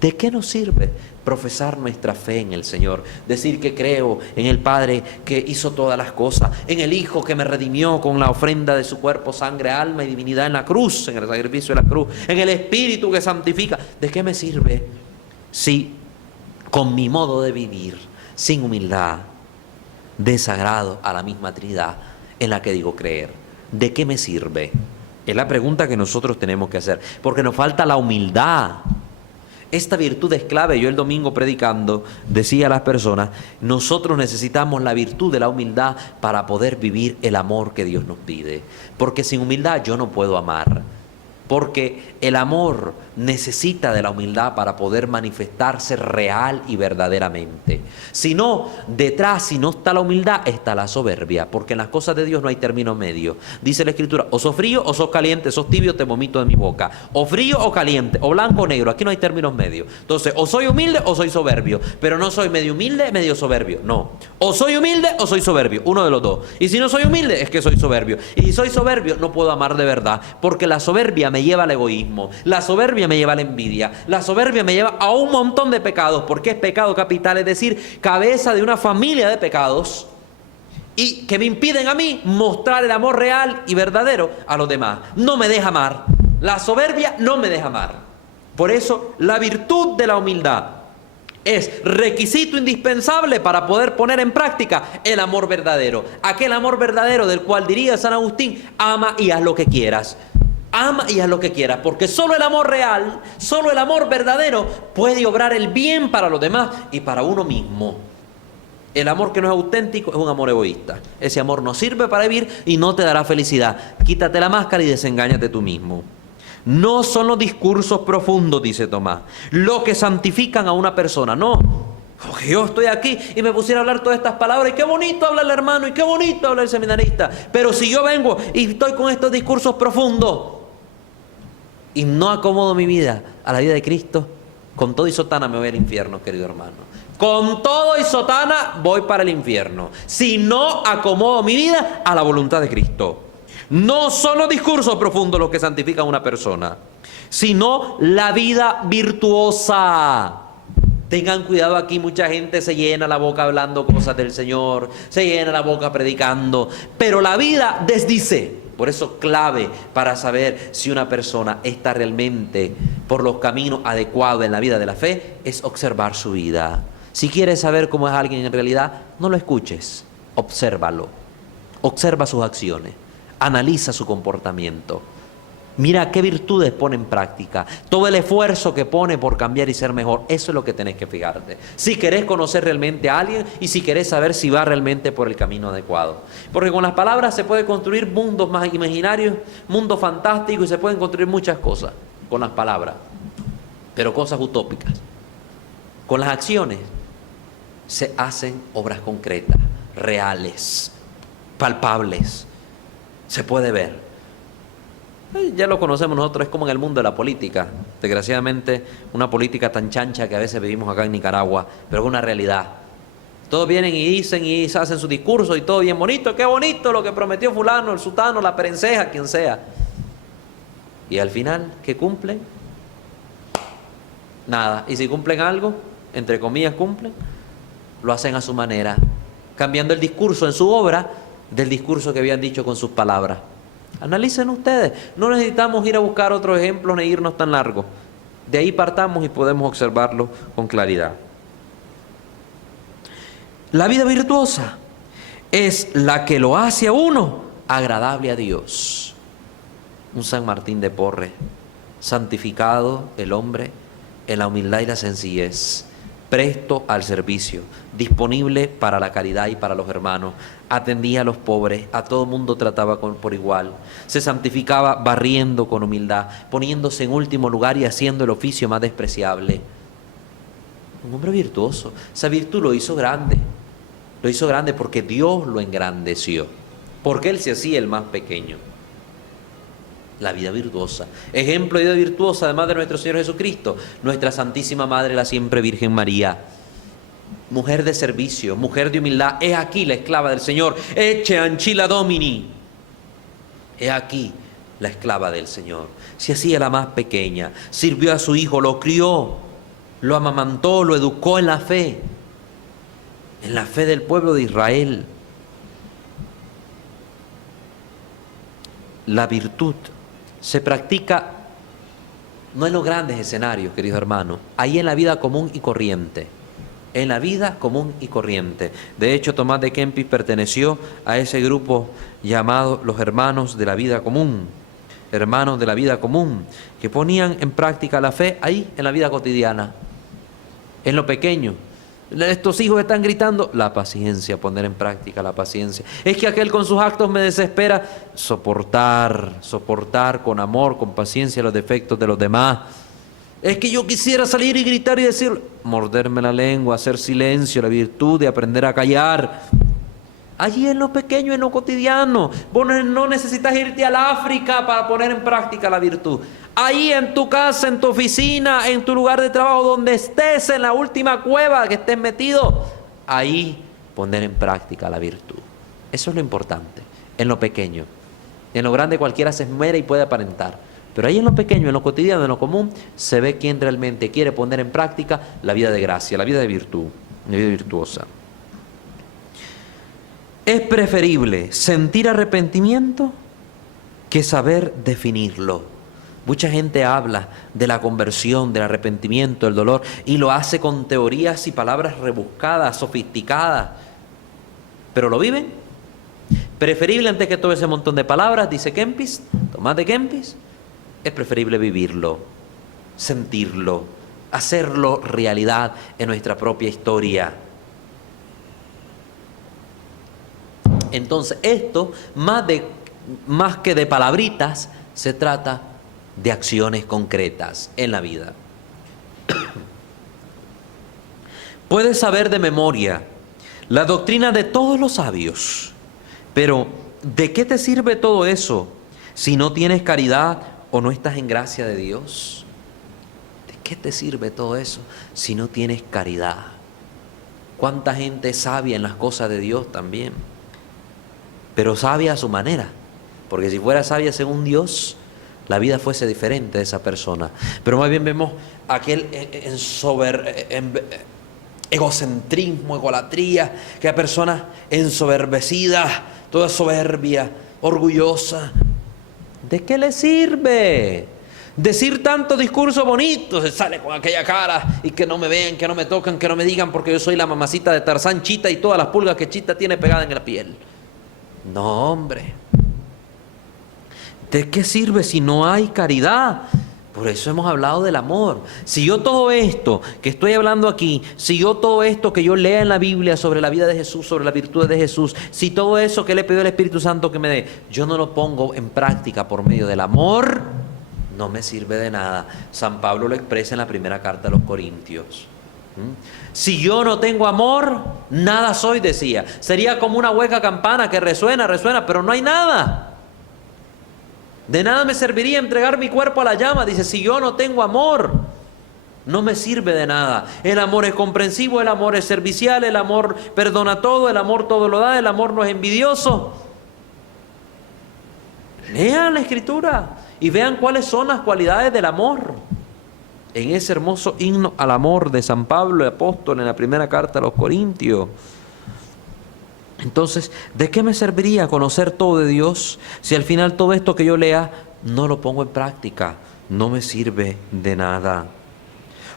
¿De qué nos sirve profesar nuestra fe en el Señor? Decir que creo en el Padre que hizo todas las cosas, en el Hijo que me redimió con la ofrenda de su cuerpo, sangre, alma y divinidad en la cruz, en el sacrificio de la cruz, en el Espíritu que santifica. ¿De qué me sirve si con mi modo de vivir, sin humildad, desagrado a la misma Trinidad en la que digo creer? ¿De qué me sirve? Es la pregunta que nosotros tenemos que hacer, porque nos falta la humildad. Esta virtud es clave. Yo el domingo predicando decía a las personas, nosotros necesitamos la virtud de la humildad para poder vivir el amor que Dios nos pide. Porque sin humildad yo no puedo amar. Porque el amor necesita de la humildad para poder manifestarse real y verdaderamente. Si no, detrás, si no está la humildad, está la soberbia. Porque en las cosas de Dios no hay término medio. Dice la Escritura, o sos frío o sos caliente, sos tibio, te vomito de mi boca. O frío o caliente, o blanco o negro. Aquí no hay términos medios. Entonces, o soy humilde o soy soberbio. Pero no soy medio humilde, medio soberbio. No. O soy humilde o soy soberbio. Uno de los dos. Y si no soy humilde, es que soy soberbio. Y si soy soberbio, no puedo amar de verdad. Porque la soberbia me lleva al egoísmo. La soberbia me lleva a la envidia. La soberbia me lleva a un montón de pecados. Porque es pecado capital, es decir, cabeza de una familia de pecados. Y que me impiden a mí mostrar el amor real y verdadero a los demás. No me deja amar. La soberbia no me deja amar. Por eso, la virtud de la humildad es requisito indispensable para poder poner en práctica el amor verdadero. Aquel amor verdadero del cual diría San Agustín, ama y haz lo que quieras. Ama y haz lo que quieras, porque solo el amor real, solo el amor verdadero puede obrar el bien para los demás y para uno mismo. El amor que no es auténtico es un amor egoísta. Ese amor no sirve para vivir y no te dará felicidad. Quítate la máscara y desengáñate tú mismo. No son los discursos profundos, dice Tomás, lo que santifican a una persona, no. Porque yo estoy aquí y me pusiera a hablar todas estas palabras y qué bonito habla el hermano y qué bonito habla el seminarista. Pero si yo vengo y estoy con estos discursos profundos y no acomodo mi vida a la vida de Cristo, con todo y sotana me voy al infierno, querido hermano. Con todo y sotana voy para el infierno. Si no acomodo mi vida a la voluntad de Cristo. No son los discursos profundos los que santifican a una persona, sino la vida virtuosa. Tengan cuidado, aquí mucha gente se llena la boca hablando cosas del Señor, se llena la boca predicando, pero la vida desdice. Por eso clave para saber si una persona está realmente por los caminos adecuados en la vida de la fe es observar su vida. Si quieres saber cómo es alguien en realidad, no lo escuches, obsérvalo, observa sus acciones, analiza su comportamiento. Mira qué virtudes pone en práctica, todo el esfuerzo que pone por cambiar y ser mejor. Eso es lo que tenés que fijarte. Si querés conocer realmente a alguien y si querés saber si va realmente por el camino adecuado. Porque con las palabras se puede construir mundos más imaginarios, mundos fantásticos y se pueden construir muchas cosas con las palabras, pero cosas utópicas. Con las acciones se hacen obras concretas, reales, palpables, se puede ver. Ya lo conocemos nosotros, es como en el mundo de la política. Desgraciadamente, una política tan chancha que a veces vivimos acá en Nicaragua, pero es una realidad. Todos vienen y dicen y hacen su discurso y todo bien bonito, qué bonito lo que prometió fulano, el sutano, la perenceja, quien sea. Y al final, ¿qué cumplen? Nada. Y si cumplen algo, entre comillas cumplen, lo hacen a su manera, cambiando el discurso en su obra del discurso que habían dicho con sus palabras. Analicen ustedes, no necesitamos ir a buscar otros ejemplos ni irnos tan largos. De ahí partamos y podemos observarlo con claridad. La vida virtuosa es la que lo hace a uno agradable a Dios. Un San Martín de Porres, santificado el hombre en la humildad y la sencillez, presto al servicio, disponible para la caridad y para los hermanos, atendía a los pobres, a todo mundo trataba por igual, se santificaba barriendo con humildad, poniéndose en último lugar y haciendo el oficio más despreciable. Un hombre virtuoso, esa virtud lo hizo grande porque Dios lo engrandeció, porque Él se hacía el más pequeño. La vida virtuosa, ejemplo de vida virtuosa además de nuestro Señor Jesucristo, nuestra Santísima Madre, la siempre Virgen María, mujer de servicio, mujer de humildad. He aquí la esclava del Señor, ecce ancilla Domini. He aquí la esclava del Señor. Se hacía la más pequeña, sirvió a su hijo, lo crió lo amamantó, lo educó en la fe del pueblo de Israel. La virtud se practica no en los grandes escenarios, queridos hermanos, ahí en la vida común y corriente. En la vida común y corriente. De hecho, Tomás de Kempis perteneció a ese grupo llamado los hermanos de la vida común. Hermanos de la vida común, que ponían en práctica la fe ahí en la vida cotidiana, en lo pequeño. Estos hijos están gritando, la paciencia, poner en práctica la paciencia. Es que aquel con sus actos me desespera, soportar con amor, con paciencia los defectos de los demás. Es que yo quisiera salir y gritar y decir, morderme la lengua, hacer silencio, la virtud de aprender a callar. Allí en lo pequeño, en lo cotidiano. Vos no necesitas irte al África para poner en práctica la virtud. Ahí en tu casa, en tu oficina, en tu lugar de trabajo, donde estés, en la última cueva que estés metido, ahí poner en práctica la virtud. Eso es lo importante, en lo pequeño. En lo grande cualquiera se esmera y puede aparentar. Pero ahí en lo pequeño, en lo cotidiano, en lo común, se ve quién realmente quiere poner en práctica la vida de gracia, la vida de virtud, la vida virtuosa. Es preferible sentir arrepentimiento que saber definirlo. Mucha gente habla de la conversión, del arrepentimiento, del dolor, y lo hace con teorías y palabras rebuscadas, sofisticadas. ¿Pero lo viven? Preferible antes que todo ese montón de palabras, dice Kempis, Tomás de Kempis, es preferible vivirlo, sentirlo, hacerlo realidad en nuestra propia historia. Entonces esto, más que de palabritas, se trata de acciones concretas en la vida. Puedes saber de memoria la doctrina de todos los sabios, pero ¿de qué te sirve todo eso si no tienes caridad o no estás en gracia de Dios? ¿De qué te sirve todo eso si no tienes caridad? ¿Cuánta gente es sabia en las cosas de Dios también? Pero sabia a su manera, porque si fuera sabia según Dios, la vida fuese diferente de esa persona. Pero más bien vemos aquel egocentrismo, egolatría, que hay personas ensoberbecidas, toda soberbia, orgullosa. ¿De qué le sirve decir tanto discurso bonito? Se sale con aquella cara y que no me vean, que no me toquen, que no me digan porque yo soy la mamacita de Tarzán, Chita, y todas las pulgas que Chita tiene pegadas en la piel. No, hombre. ¿De qué sirve si no hay caridad? Por eso hemos hablado del amor. Si yo todo esto que estoy hablando aquí, si yo todo esto que yo lea en la Biblia sobre la vida de Jesús, sobre las virtudes de Jesús, si todo eso que le pidió el Espíritu Santo que me dé, yo no lo pongo en práctica por medio del amor, no me sirve de nada. San Pablo lo expresa en la primera carta a los Corintios. Si yo no tengo amor, nada soy, decía. Sería como una hueca campana que resuena, pero no hay nada. De nada me serviría entregar mi cuerpo a la llama, dice, si yo no tengo amor, no me sirve de nada. El amor es comprensivo, el amor es servicial, el amor perdona todo, el amor todo lo da, el amor no es envidioso. Lean la Escritura y vean cuáles son las cualidades del amor. En ese hermoso himno al amor de San Pablo, el apóstol, en la primera carta a los Corintios. Entonces, ¿de qué me serviría conocer todo de Dios si al final todo esto que yo lea no lo pongo en práctica? No me sirve de nada.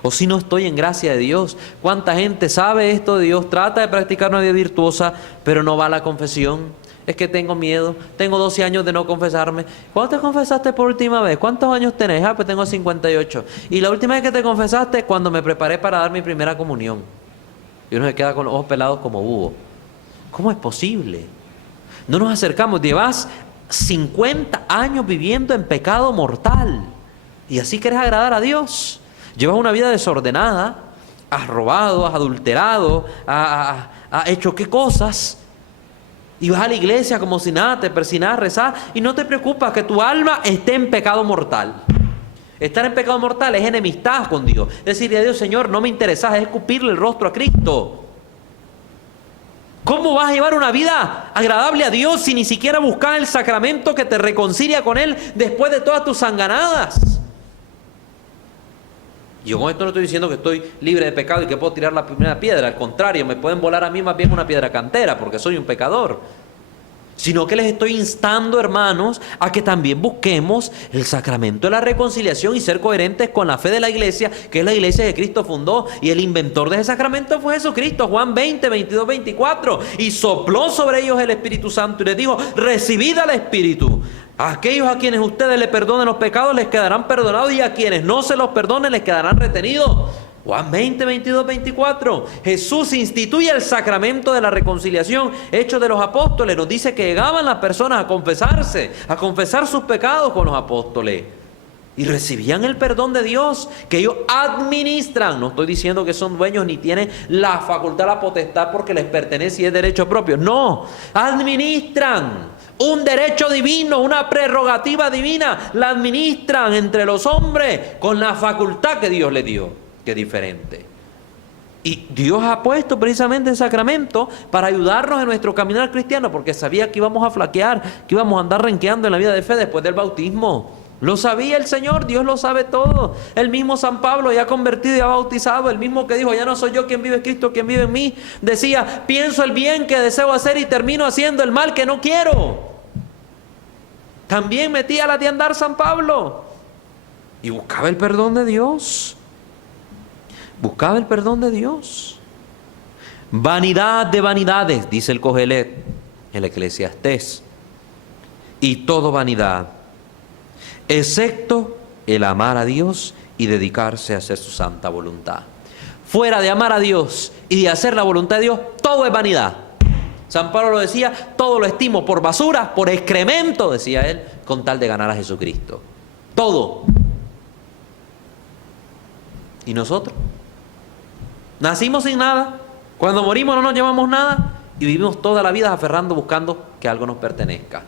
O si no estoy en gracia de Dios. ¿Cuánta gente sabe esto de Dios, trata de practicar una vida virtuosa, pero no va a la confesión? Es que tengo miedo, tengo 12 años de no confesarme. ¿Cuándo te confesaste por última vez? ¿Cuántos años tenés? Pues tengo 58. Y la última vez que te confesaste, cuando me preparé para dar mi primera comunión. Y uno se queda con los ojos pelados como búho. ¿Cómo es posible? No nos acercamos. Llevas 50 años viviendo en pecado mortal y así querés agradar a Dios. Llevas una vida desordenada, has robado, has adulterado, has hecho qué cosas, y vas a la iglesia como si nada, te persinás, rezás y no te preocupas que tu alma esté en pecado mortal. Estar en pecado mortal es enemistad con Dios. Es decirle a Dios, Señor, no me interesas, es escupirle el rostro a Cristo. ¿Cómo vas a llevar una vida agradable a Dios si ni siquiera buscas el sacramento que te reconcilia con Él después de todas tus sanganadas? Yo con esto no estoy diciendo que estoy libre de pecado y que puedo tirar la primera piedra. Al contrario, me pueden volar a mí más bien una piedra cantera porque soy un pecador. Sino que les estoy instando, hermanos, a que también busquemos el sacramento de la reconciliación y ser coherentes con la fe de la iglesia, que es la iglesia que Cristo fundó. Y el inventor de ese sacramento fue Jesucristo. Juan 20, 22, 24. Y sopló sobre ellos el Espíritu Santo y les dijo: recibid al Espíritu. A aquellos a quienes ustedes le perdonen los pecados les quedarán perdonados, y a quienes no se los perdonen les quedarán retenidos. Juan 20, 22, 24. Jesús instituye el sacramento de la reconciliación. Hechos de los Apóstoles nos dice que llegaban las personas a confesarse, a confesar sus pecados con los apóstoles, y recibían el perdón de Dios que ellos administran. No estoy diciendo que son dueños ni tienen la facultad, la potestad porque les pertenece y es derecho propio. No, administran un derecho divino, una prerrogativa divina. La administran entre los hombres con la facultad que Dios les dio, que es diferente. Y Dios ha puesto precisamente el sacramento para ayudarnos en nuestro caminar cristiano, porque sabía que íbamos a flaquear, que íbamos a andar renqueando en la vida de fe después del bautismo. Lo sabía el Señor, Dios lo sabe todo. El mismo San Pablo, ya convertido y ya bautizado, el mismo que dijo: ya no soy yo quien vive, es Cristo quien vive en mí, decía: pienso el bien que deseo hacer y termino haciendo el mal que no quiero. También metía la de andar San Pablo y buscaba el perdón de Dios. Buscaba el perdón de Dios. Vanidad de vanidades, dice el Cogelet, el Eclesiastés, y todo vanidad, excepto el amar a Dios y dedicarse a hacer su santa voluntad. Fuera de amar a Dios y de hacer la voluntad de Dios, todo es vanidad. San Pablo lo decía: todo lo estimo por basura, por excremento, decía él, con tal de ganar a Jesucristo. Todo. ¿Y nosotros? Nacimos sin nada, cuando morimos no nos llevamos nada y vivimos toda la vida aferrando, buscando que algo nos pertenezca.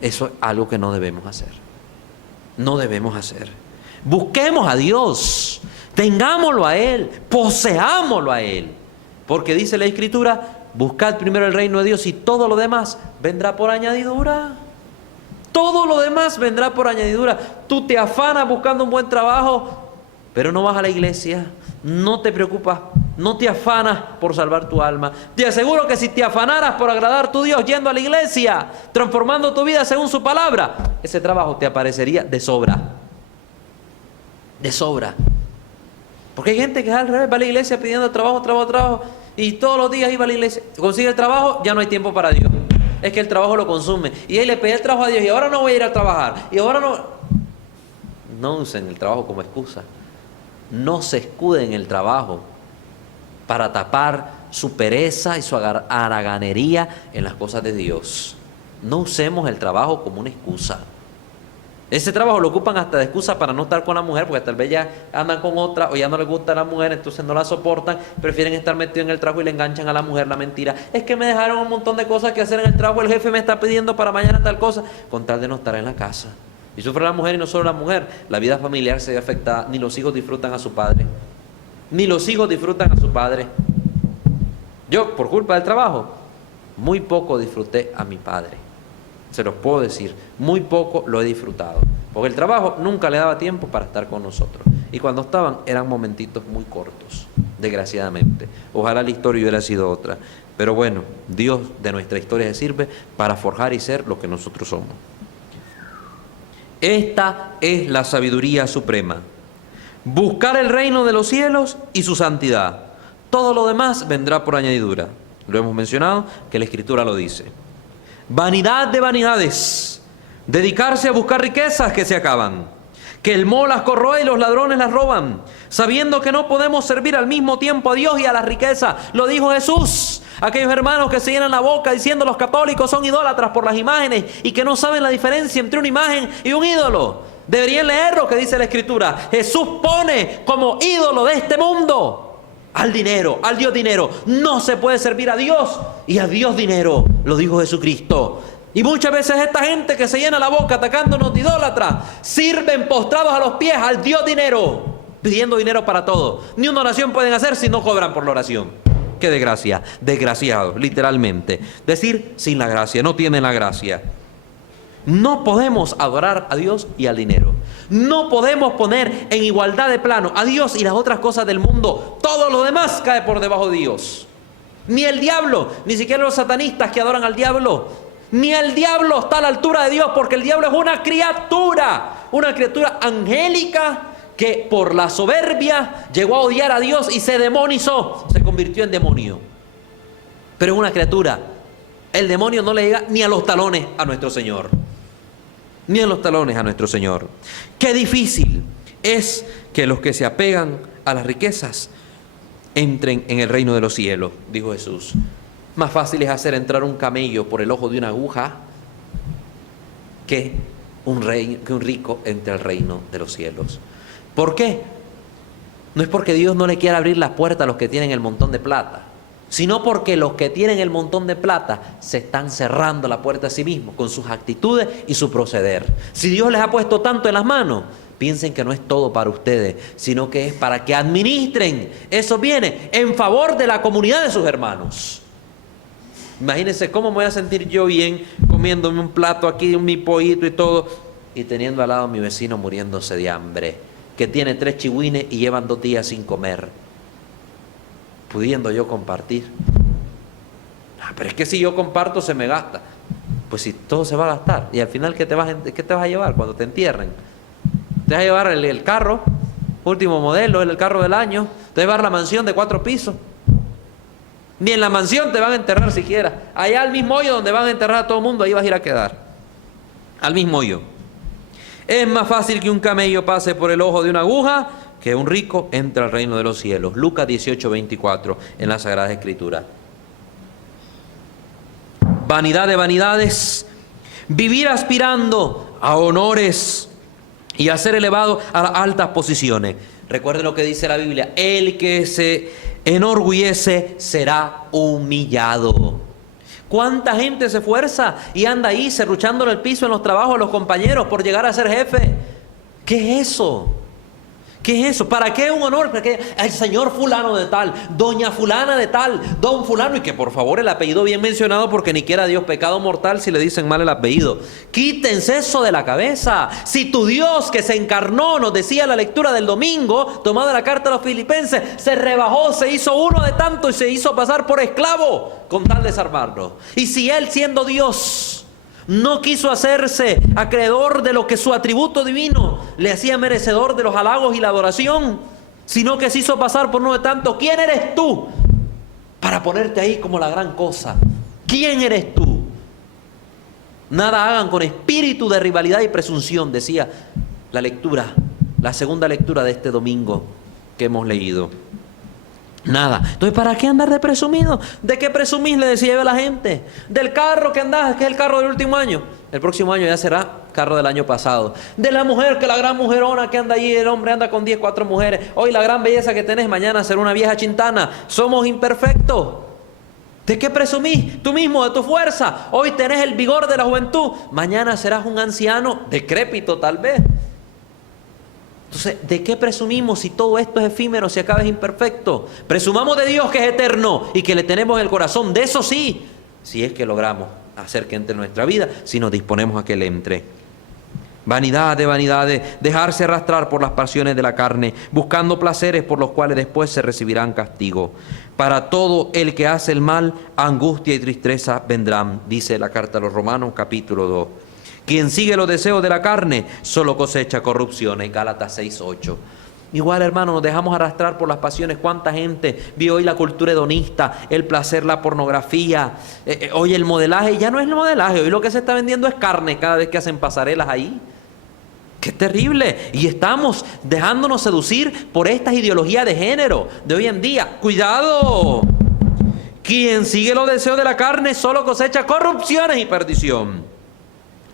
Eso es algo que no debemos hacer. No debemos hacer. Busquemos a Dios, tengámoslo a Él, poseámoslo a Él. Porque dice la Escritura: buscad primero el reino de Dios y todo lo demás vendrá por añadidura. Todo lo demás vendrá por añadidura. Tú te afanas buscando un buen trabajo, pero no vas a la iglesia. No te preocupas, no te afanas por salvar tu alma. Te aseguro que si te afanaras por agradar a tu Dios yendo a la iglesia, transformando tu vida según su palabra, ese trabajo te aparecería de sobra. De sobra. Porque hay gente que al revés va a la iglesia pidiendo trabajo, y todos los días iba a la iglesia, consigue el trabajo, ya no hay tiempo para Dios. Es que el trabajo lo consume. Y ahí le pedí el trabajo a Dios y ahora no voy a ir a trabajar. Y ahora no. No usen el trabajo como excusa. No se escuden en el trabajo para tapar su pereza y su haraganería en las cosas de Dios. No usemos el trabajo como una excusa. Ese trabajo lo ocupan hasta de excusa para no estar con la mujer, porque tal vez ya andan con otra o ya no les gusta a la mujer, entonces no la soportan, prefieren estar metidos en el trabajo y le enganchan a la mujer la mentira. Es que me dejaron un montón de cosas que hacer en el trabajo, el jefe me está pidiendo para mañana tal cosa, con tal de no estar en la casa. Y sufre la mujer, y no solo la mujer, la vida familiar se ve afectada, ni los hijos disfrutan a su padre. Ni los hijos disfrutan a su padre. Yo, por culpa del trabajo, muy poco disfruté a mi padre. Se los puedo decir, muy poco lo he disfrutado. Porque el trabajo nunca le daba tiempo para estar con nosotros. Y cuando estaban, eran momentitos muy cortos, desgraciadamente. Ojalá la historia hubiera sido otra. Pero bueno, Dios de nuestra historia se sirve para forjar y ser lo que nosotros somos. Esta es la sabiduría suprema. Buscar el reino de los cielos y su santidad. Todo lo demás vendrá por añadidura. Lo hemos mencionado, que la Escritura lo dice. Vanidad de vanidades. Dedicarse a buscar riquezas que se acaban. Que el moho las corroe y los ladrones las roban. Sabiendo que no podemos servir al mismo tiempo a Dios y a las riquezas. Lo dijo Jesús. Aquellos hermanos que se llenan la boca diciendo los católicos son idólatras por las imágenes y que no saben la diferencia entre una imagen y un ídolo. Deberían leer lo que dice la Escritura. Jesús pone como ídolo de este mundo al dinero, al Dios dinero. No se puede servir a Dios y a Dios dinero, lo dijo Jesucristo. Y muchas veces esta gente que se llena la boca atacándonos de idólatras sirven postrados a los pies al Dios dinero, pidiendo dinero para todo. Ni una oración pueden hacer si no cobran por la oración. ¡Qué desgracia! Desgraciados, literalmente. Decir sin la gracia, no tienen la gracia. No podemos adorar a Dios y al dinero. No podemos poner en igualdad de plano a Dios y las otras cosas del mundo. Todo lo demás cae por debajo de Dios. Ni el diablo, ni siquiera los satanistas que adoran al diablo, ni el diablo está a la altura de Dios, porque el diablo es una criatura angélica que por la soberbia llegó a odiar a Dios y se demonizó, se convirtió en demonio. Pero es una criatura. El demonio no le llega ni a los talones a nuestro Señor. Ni a los talones a nuestro Señor. Qué difícil es que los que se apegan a las riquezas entren en el reino de los cielos, dijo Jesús. Más fácil es hacer entrar un camello por el ojo de una aguja que un rico entre al reino de los cielos. ¿Por qué? No es porque Dios no le quiera abrir las puertas a los que tienen el montón de plata, sino porque los que tienen el montón de plata se están cerrando la puerta a sí mismos con sus actitudes y su proceder. Si Dios les ha puesto tanto en las manos, piensen que no es todo para ustedes, sino que es para que administren esos bienes en favor de la comunidad de sus hermanos. Imagínense cómo me voy a sentir yo bien comiéndome un plato aquí, mi pollito y todo, y teniendo al lado a mi vecino muriéndose de hambre, que tiene 3 chihuines y llevan 2 días sin comer, pudiendo yo compartir. Pero es que si yo comparto se me gasta. Pues si todo se va a gastar, y al final ¿qué te vas a llevar cuando te entierren? Te vas a llevar el carro, último modelo, el carro del año, te vas a llevar la mansión de 4 pisos. Ni en la mansión te van a enterrar siquiera. Allá al mismo hoyo donde van a enterrar a todo el mundo, ahí vas a ir a quedar. Al mismo hoyo. Es más fácil que un camello pase por el ojo de una aguja que un rico entre al reino de los cielos. Lucas 18:24 en la Sagrada Escritura. Vanidad de vanidades. Vivir aspirando a honores y a ser elevado a las altas posiciones. Recuerden lo que dice la Biblia: el que se enorgullece será humillado. ¿Cuánta gente se esfuerza y anda ahí serruchándole el piso en los trabajos a los compañeros por llegar a ser jefe? ¿Qué es eso? ¿Qué es eso? ¿Para qué un honor? ¿Para qué el señor fulano de tal, doña fulana de tal, don fulano? Y que por favor el apellido bien mencionado, porque ni quiera Dios pecado mortal si le dicen mal el apellido. Quítense eso de la cabeza. Si tu Dios que se encarnó, nos decía la lectura del domingo, tomada la carta a los Filipenses, se rebajó, se hizo uno de tanto y se hizo pasar por esclavo con tal de salvarlo. Y si Él, siendo Dios, no quiso hacerse acreedor de lo que su atributo divino le hacía merecedor de los halagos y la adoración, sino que se hizo pasar por uno de tanto, ¿quién eres tú para ponerte ahí como la gran cosa? ¿Quién eres tú? Nada hagan con espíritu de rivalidad y presunción, decía la lectura, la segunda lectura de este domingo que hemos leído. Nada. Entonces, ¿para qué andar de presumido? ¿De qué presumís? Le decía a la gente. Del carro que andás, que es el carro del último año. El próximo año ya será carro del año pasado. De la mujer, que la gran mujerona que anda allí, el hombre anda con 10, 4 mujeres. Hoy la gran belleza que tenés, mañana será una vieja chintana. Somos imperfectos. ¿De qué presumís? Tú mismo, de tu fuerza. Hoy tenés el vigor de la juventud. Mañana serás un anciano decrépito tal vez. Entonces, ¿de qué presumimos si todo esto es efímero, si acaba es imperfecto? Presumamos de Dios que es eterno y que le tenemos en el corazón. De eso sí, si es que logramos hacer que entre en nuestra vida, si nos disponemos a que Él entre. Vanidad de vanidades, dejarse arrastrar por las pasiones de la carne, buscando placeres por los cuales después se recibirán castigo. Para todo el que hace el mal, angustia y tristeza vendrán, dice la carta a los Romanos, capítulo 2. Quien sigue los deseos de la carne solo cosecha corrupción, en Gálatas 6:8. Igual, hermano, nos dejamos arrastrar por las pasiones. ¿Cuánta gente vio hoy la cultura hedonista, el placer, la pornografía? Hoy el modelaje, ya no es el modelaje, hoy lo que se está vendiendo es carne cada vez que hacen pasarelas ahí. ¡Qué terrible! Y estamos dejándonos seducir por estas ideologías de género de hoy en día. ¡Cuidado! Quien sigue los deseos de la carne solo cosecha corrupciones y perdición.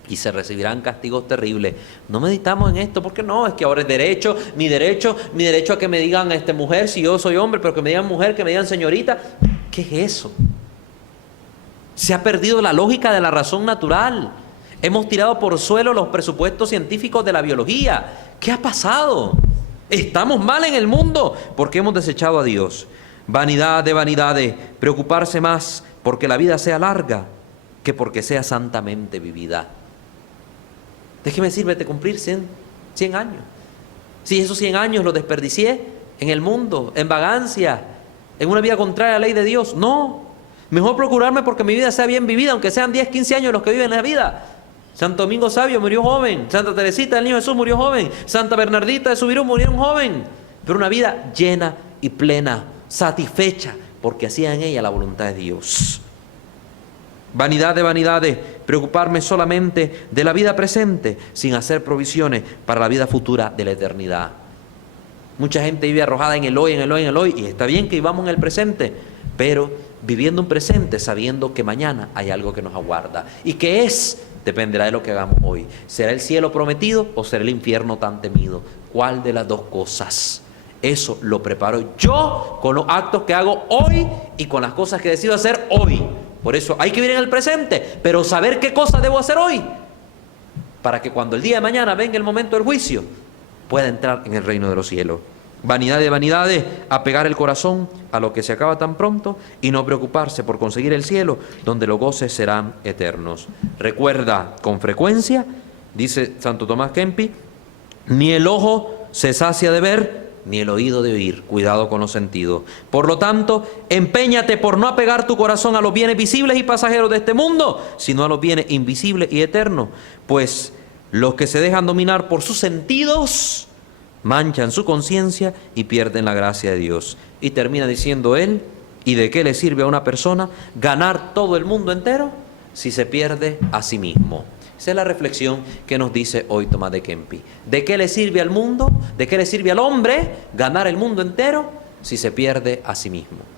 Y se recibirán castigos terribles. No meditamos en esto, porque no, es que ahora es derecho a que me digan mujer si yo soy hombre, pero que me digan mujer, que me digan señorita. ¿Qué es eso? Se ha perdido la lógica de la razón natural. Hemos tirado por suelo los presupuestos científicos de la biología. ¿Qué ha pasado? Estamos mal en el mundo porque hemos desechado a Dios. Vanidad de vanidades, preocuparse más porque la vida sea larga que porque sea santamente vivida. ¿De qué me sirve de cumplir 100 años? Si esos 100 años los desperdicié en el mundo, en vagancia, en una vida contraria a la ley de Dios. No, mejor procurarme porque mi vida sea bien vivida, aunque sean 10, 15 años los que viven la vida. Santo Domingo Sabio murió joven, Santa Teresita del Niño Jesús murió joven, Santa Bernardita de Subirú murieron joven, pero una vida llena y plena, satisfecha, porque hacía en ella la voluntad de Dios. Vanidad de vanidades, preocuparme solamente de la vida presente sin hacer provisiones para la vida futura de la eternidad. Mucha gente vive arrojada en el hoy, en el hoy, en el hoy, y está bien que vivamos en el presente, pero viviendo un presente sabiendo que mañana hay algo que nos aguarda. ¿Y qué es? Dependerá de lo que hagamos hoy. ¿Será el cielo prometido o será el infierno tan temido? ¿Cuál de las dos cosas? Eso lo preparo yo con los actos que hago hoy y con las cosas que decido hacer hoy. Por eso hay que vivir en el presente, pero saber qué cosas debo hacer hoy, para que cuando el día de mañana venga el momento del juicio, pueda entrar en el reino de los cielos. Vanidad de vanidades, apegar el corazón a lo que se acaba tan pronto y no preocuparse por conseguir el cielo, donde los goces serán eternos. Recuerda con frecuencia, dice Santo Tomás Kempis, ni el ojo se sacia de ver, ni el oído de oír. Cuidado con los sentidos. Por lo tanto, empeñate por no apegar tu corazón a los bienes visibles y pasajeros de este mundo, sino a los bienes invisibles y eternos, pues los que se dejan dominar por sus sentidos manchan su conciencia y pierden la gracia de Dios. Y termina diciendo él, ¿y de qué le sirve a una persona ganar todo el mundo entero si se pierde a sí mismo? Esa es la reflexión que nos dice hoy Tomás de Kempis. ¿De qué le sirve al mundo? ¿De qué le sirve al hombre ganar el mundo entero si se pierde a sí mismo?